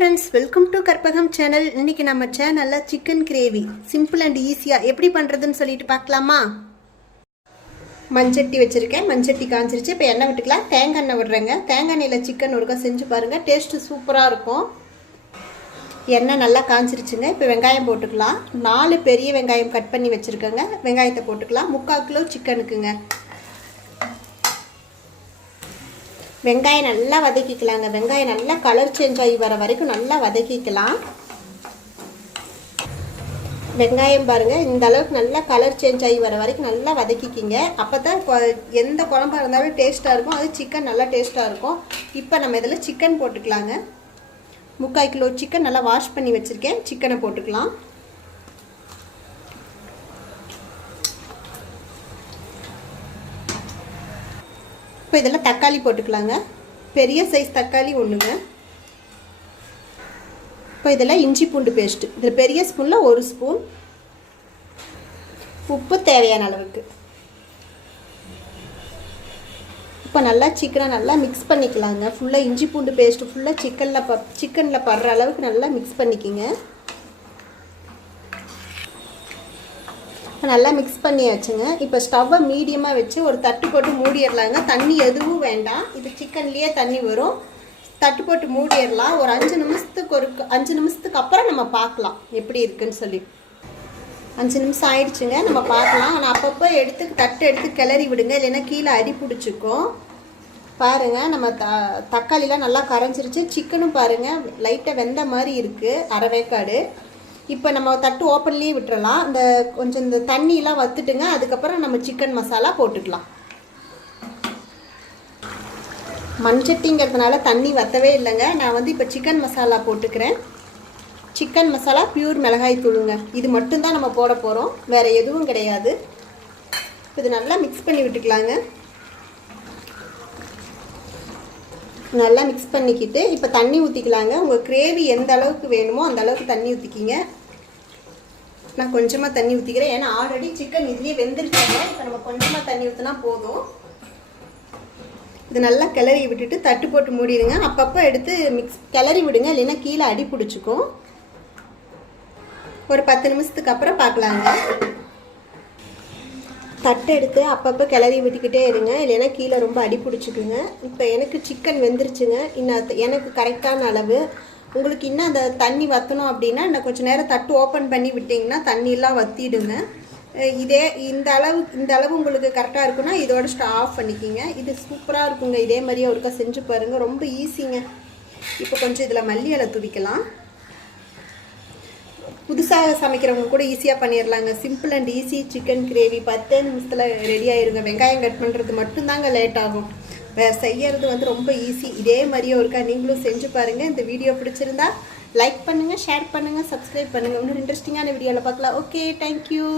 friends, welcome to Karpagam channel. இன்னைக்கு நம்ம சேனல்ல சிக்கன் கிரேவி சிம்பிள் அண்ட் ஈஸியா எப்படி பண்றதுன்னு சொல்லிட்டு பார்க்கலாமா? மஞ்சட்டி வச்சிருக்கேன். மஞ்சட்டி காஞ்சிருச்சு. இப்போ எண்ணெய் விட்டுக்கலாம். தேங்காய் எண்ணெய் விடுறேங்க. தேங்காய் எண்ணெயில சிக்கன் ஒருக்கா செஞ்சு பாருங்க. டேஸ்ட் சூப்பரா இருக்கும். எண்ணெய் நல்லா காஞ்சிருச்சுங்க. இப்போ வெங்காயம் போட்டுக்கலாம். 4 பெரிய வெங்காயம் கட் பண்ணி வச்சிருக்கேங்க. வெங்காயத்தை போட்டுக்கலாம். 3/4 கிலோ சிக்கனுக்குங்க. வெங்காயம் நல்லா வதக்கிக்கலாங்க. வெங்காயம் நல்லா கலர் சேஞ்ச் ஆகி வர வரைக்கும் நல்லா வதக்கிக்கலாம். வெங்காயம் பாருங்கள், இந்த அளவுக்கு நல்லா கலர் சேஞ்ச் ஆகி வர வரைக்கும் நல்லா வதக்கிக்கிங்க. அப்போ தான் எந்த குழம்பா இருந்தாலும் டேஸ்ட்டாக இருக்கும். அது சிக்கன் நல்லா டேஸ்ட்டாக இருக்கும். இப்போ நம்ம இதில் சிக்கன் போட்டுக்கலாங்க. 3/4 கிலோ சிக்கன் நல்லா வாஷ் பண்ணி வச்சுருக்கேன். சிக்கனை போட்டுக்கலாம். இப்போ இதில் தக்காளி போட்டுக்கலாங்க. பெரிய சைஸ் தக்காளி ஒன்றுங்க. இப்போ இதில் இஞ்சி பூண்டு பேஸ்ட்டு, இதில் பெரிய ஸ்பூனில் 1 ஸ்பூன். உப்பு தேவையான அளவுக்கு. இப்போ நல்லா சிக்கனை நல்லா மிக்ஸ் பண்ணிக்கலாங்க. ஃபுல்லாக இஞ்சி பூண்டு பேஸ்ட்டு ஃபுல்லாக சிக்கனில் படுற அளவுக்கு நல்லா மிக்ஸ் பண்ணிக்கிங்க. நல்லா மிக்ஸ் பண்ணியாச்சுங்க. இப்போ ஸ்டவ்வை மீடியமாக வச்சு ஒரு தட்டு போட்டு மூடிடலாங்க. தண்ணி எதுவும் வேண்டாம். இது சிக்கன்லேயே தண்ணி வரும். தட்டு போட்டு மூடிடலாம். ஒரு 5 நிமிஷத்துக்கு அப்புறம் நம்ம பார்க்கலாம் எப்படி இருக்குன்னு சொல்லி. 5 நிமிஷம் ஆயிடுச்சுங்க. நம்ம பார்க்கலாம். ஆனால் அப்பப்போ தட்டு எடுத்து கிளறி விடுங்க, இல்லைன்னா கீழே அடி பிடிச்சிக்கும். பாருங்கள், நம்ம தக்காளிலாம் நல்லா கரைஞ்சிருச்சு. சிக்கனும் பாருங்கள் லைட்டாக வெந்த மாதிரி இருக்குது, அரைவேக்காடு. இப்போ நம்ம தட்டு ஓப்பன்லேயே விட்டுறலாம். கொஞ்சம் இந்த தண்ணியெலாம் வத்துட்டுங்க. அதுக்கப்புறம் நம்ம சிக்கன் மசாலா போட்டுக்கலாம். மண்சட்டிங்கிறதுனால தண்ணி வற்றவே இல்லைங்க. நான் இப்போ சிக்கன் மசாலா போட்டுக்கிறேன். சிக்கன் மசாலா பியூர் மிளகாய் தூளுங்க. இது மட்டும்தான் நம்ம போட போகிறோம், வேறு எதுவும் கிடையாது. இது நல்லா மிக்ஸ் பண்ணி விட்டுக்கலாங்க. நல்லா மிக்ஸ் பண்ணிக்கிட்டு இப்போ தண்ணி ஊற்றிக்கலாங்க. உங்கள் கிரேவி எந்த அளவுக்கு வேணுமோ அந்த அளவுக்கு தண்ணி ஊற்றிக்கிங்க. நான் கொஞ்சமாக தண்ணி ஊற்றிக்கிறேன், ஏன்னா ஆல்ரெடி சிக்கன் இதுலேயே வெந்துருக்காங்க. இப்போ நம்ம கொஞ்சமாக தண்ணி ஊற்றினா போதும். இது நல்லா கிளறி விட்டுட்டு தட்டு போட்டு மூடிடுங்க. அப்பப்போ எடுத்து கிளறி விடுங்க, இல்லைன்னா கீழே அடி பிடிச்சிக்கும். ஒரு 10 நிமிஷத்துக்கு அப்புறம் பார்க்கலாங்க. தட்டை எடுத்து அப்பப்போ கிளறி விட்டுக்கிட்டே இருங்க, இல்லைன்னா கீழே ரொம்ப அடி பிடிச்சிக்குங்க. இப்போ எனக்கு சிக்கன் வெந்துருச்சுங்க. இன்னும் எனக்கு கரெக்டான அளவு. உங்களுக்கு இன்னும் அந்த தண்ணி வற்றணும் அப்படின்னா இன்னும் கொஞ்சம் நேரம் தட்டு ஓப்பன் பண்ணி விட்டிங்கன்னா தண்ணியெல்லாம் வற்றிடுங்க. இந்த அளவு உங்களுக்கு கரெக்டாக இருக்குன்னா இதோட ஆஃப் பண்ணிக்கிங்க. இது சூப்பராக இருக்குங்க. இதே மாதிரியே ஒருக்கா செஞ்சு பாருங்கள், ரொம்ப ஈஸிங்க. இப்போ கொஞ்சம் இதில் மல்லி இலை தூவிக்கலாம். புதுசாக சமைக்கிறவங்க கூட ஈஸியாக பண்ணிடலாங்க. Simple and easy chicken gravy 10 நிமிஷத்தில் ரெடி ஆயிருங்க. வெங்காயம் கட் பண்ணுறது மட்டும்தாங்க லேட் ஆகும். செய்யறது ரொம்ப ஈஸி. இதே மாதிரியே ஒருக்கா நீங்களும் செஞ்சு பாருங்கள். இந்த வீடியோ பிடிச்சிருந்தா லைக் பண்ணுங்கள், ஷேர் பண்ணுங்கள், சப்ஸ்கிரைப் பண்ணுங்கள். இன்னும் இன்ட்ரெஸ்டிங்கான வீடியோவில் பார்க்கலாம். Okay, thank you.